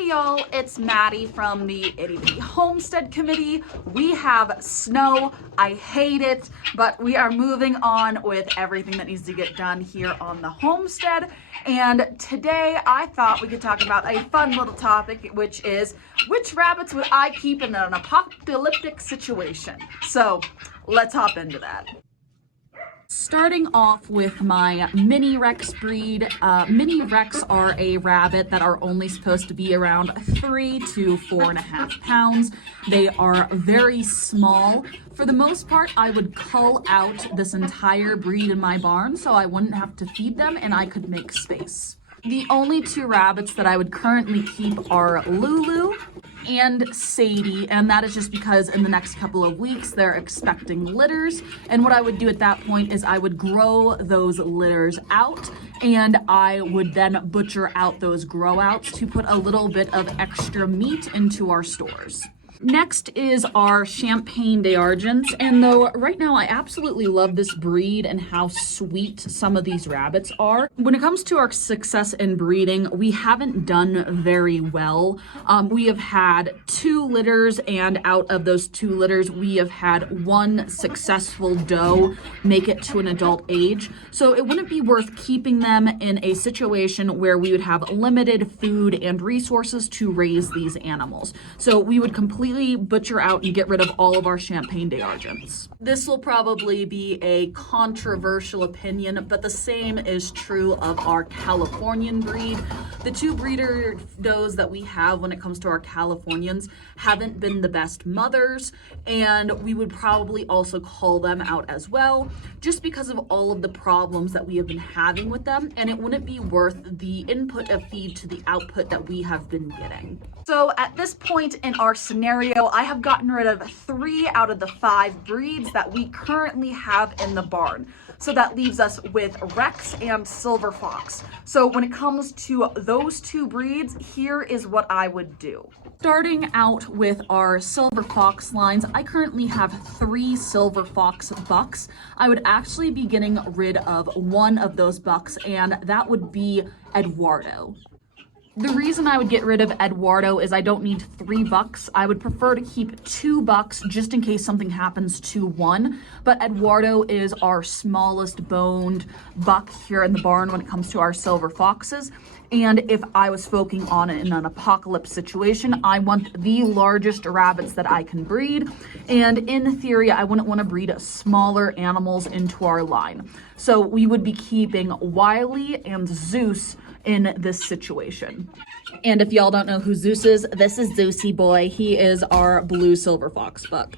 Hey y'all, it's Maddie from the Itty Bitty Homestead Committee. We have snow. I hate it, but we are moving on with everything that needs to get done here on the homestead. And today I thought we could talk about a fun little topic, which is which rabbits would I keep in an apocalyptic situation? So let's hop into that. Starting off with my Mini Rex breed. Mini Rex are a rabbit that are only supposed to be around 3 to 4.5 pounds. They are very small. For the most part, I would cull out this entire breed in my barn so I wouldn't have to feed them and I could make space. The only two rabbits that I would currently keep are Lulu and Sadie, and that is just because in the next couple of weeks they're expecting litters, and what I would do at that point is I would grow those litters out and I would then butcher out those grow outs to put a little bit of extra meat into our stores. Next is our Champagne d'Argents, and though right now I absolutely love this breed and how sweet some of these rabbits are, when it comes to our success in breeding, we haven't done very well. We have had 2 litters, and out of those 2 litters, we have had 1 successful doe make it to an adult age. So it wouldn't be worth keeping them in a situation where we would have limited food and resources to raise these animals. So we would completely butcher out and get rid of all of our Champagne d'Argents. This will probably be a controversial opinion, but the same is true of our Californian breed. The 2 breeder does that we have when it comes to our Californians haven't been the best mothers, and we would probably also cull them out as well, just because of all of the problems that we have been having with them, and it wouldn't be worth the input of feed to the output that we have been getting. So at this point in our scenario, I have gotten rid of 3 out of the 5 breeds that we currently have in the barn. So that leaves us with Rex and Silver Fox. So when it comes to those 2 breeds, here is what I would do. Starting out with our Silver Fox lines, I currently have 3 Silver Fox bucks. I would actually be getting rid of 1 of those bucks, and that would be Eduardo. The reason I would get rid of Eduardo is I don't need 3 bucks. I would prefer to keep 2 bucks just in case something happens to 1. But Eduardo is our smallest boned buck here in the barn when it comes to our Silver Foxes. And if I was focusing on it in an apocalypse situation, I want the largest rabbits that I can breed. And in theory, I wouldn't want to breed smaller animals into our line. So we would be keeping Wiley and Zeus in this situation. And if y'all don't know who Zeus is, this is Zeusy boy. He is our blue Silver Fox buck.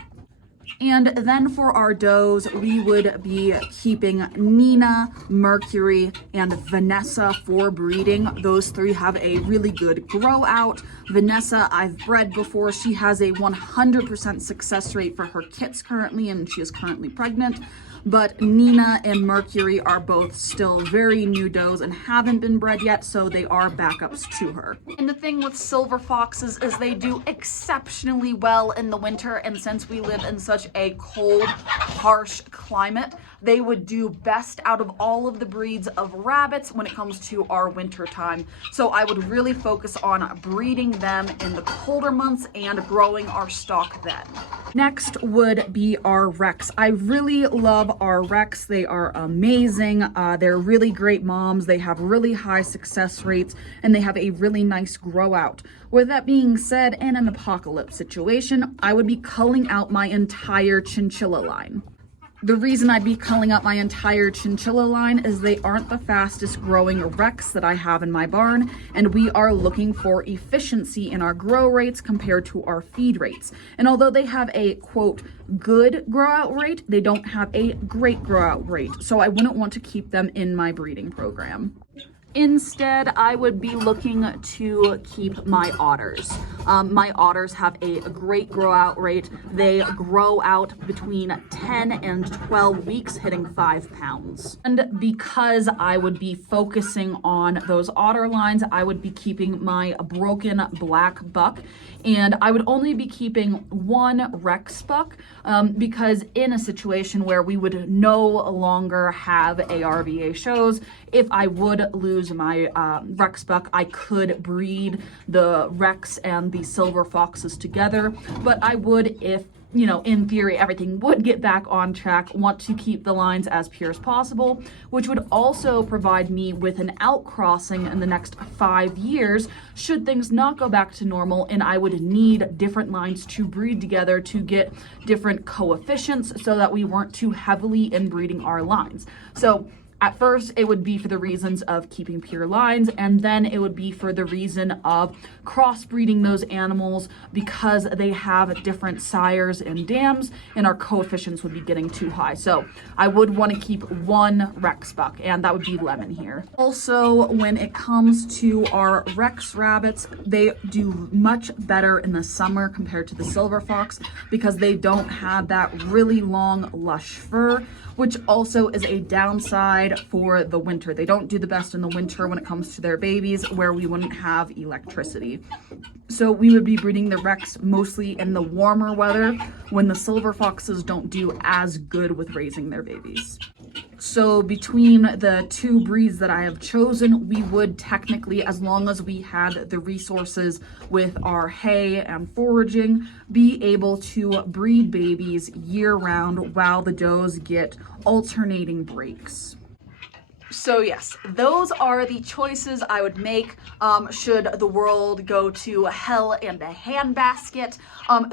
And then for our does, we would be keeping Nina, Mercury, and Vanessa for breeding. Those 3 have a really good grow out. Vanessa, I've bred before. She has a 100% success rate for her kits currently, and she is currently pregnant. But Nina and Mercury are both still very new does and haven't been bred yet, so they are backups to her. And the thing with Silver Foxes is they do exceptionally well in the winter, and since we live in such a cold, harsh climate, they would do best out of all of the breeds of rabbits when it comes to our winter time. So I would really focus on breeding them in the colder months and growing our stock then. Next would be our Rex. I really love our Rex. They are amazing. They're really great moms. They have really high success rates and they have a really nice grow out. With that being said, in an apocalypse situation, I would be culling out my entire chinchilla line. The reason I'd be culling out my entire chinchilla line is they aren't the fastest growing Rex that I have in my barn, and we are looking for efficiency in our grow rates compared to our feed rates. And although they have a, quote, good grow out rate, they don't have a great grow out rate, so I wouldn't want to keep them in my breeding program. Instead, I would be looking to keep my otters. My otters have a great grow out rate. They grow out between 10 and 12 weeks, hitting 5 pounds. And because I would be focusing on those otter lines, I would be keeping my broken black buck, and I would only be keeping one Rex buck because in a situation where we would no longer have ARVA shows, if I would lose my Rex buck, I could breed the Rex and the silver foxes together, but I would, if you know, in theory, everything would get back on track, want to keep the lines as pure as possible, which would also provide me with an outcrossing in the next 5 years should things not go back to normal and I would need different lines to breed together to get different coefficients so that we weren't too heavily inbreeding our lines. So at first, it would be for the reasons of keeping pure lines, and then it would be for the reason of crossbreeding those animals because they have different sires and dams, and our coefficients would be getting too high. So I would want to keep one Rex buck, and that would be Lemon here. Also, when it comes to our Rex rabbits, they do much better in the summer compared to the silver fox because they don't have that really long, lush fur, which also is a downside for the winter. They don't do the best in the winter when it comes to their babies, where we wouldn't have electricity. So we would be breeding the Rex mostly in the warmer weather when the silver foxes don't do as good with raising their babies. So between the two breeds that I have chosen, we would technically, as long as we had the resources with our hay and foraging, be able to breed babies year round while the does get alternating breaks. So yes, those are the choices I would make should the world go to hell in a handbasket.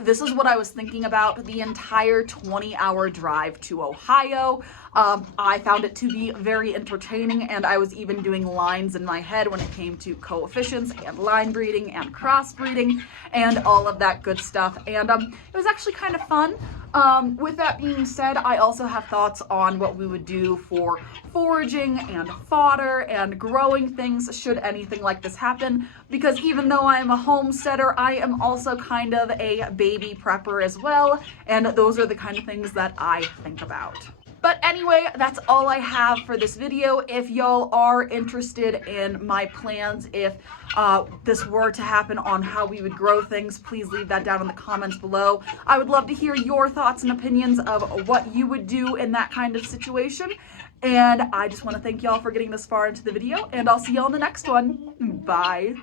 This is what I was thinking about the entire 20-hour drive to Ohio. I found it to be very entertaining, and I was even doing lines in my head when it came to coefficients and line breeding and crossbreeding and all of that good stuff, and it was actually kind of fun. With that being said, I also have thoughts on what we would do for foraging and fodder and growing things should anything like this happen, because even though I am a homesteader, I am also kind of a baby prepper as well, and those are the kind of things that I think about. But anyway, that's all I have for this video. If y'all are interested in my plans, if this were to happen on how we would grow things, please leave that down in the comments below. I would love to hear your thoughts and opinions of what you would do in that kind of situation. And I just want to thank y'all for getting this far into the video, and I'll see y'all in the next one. Bye.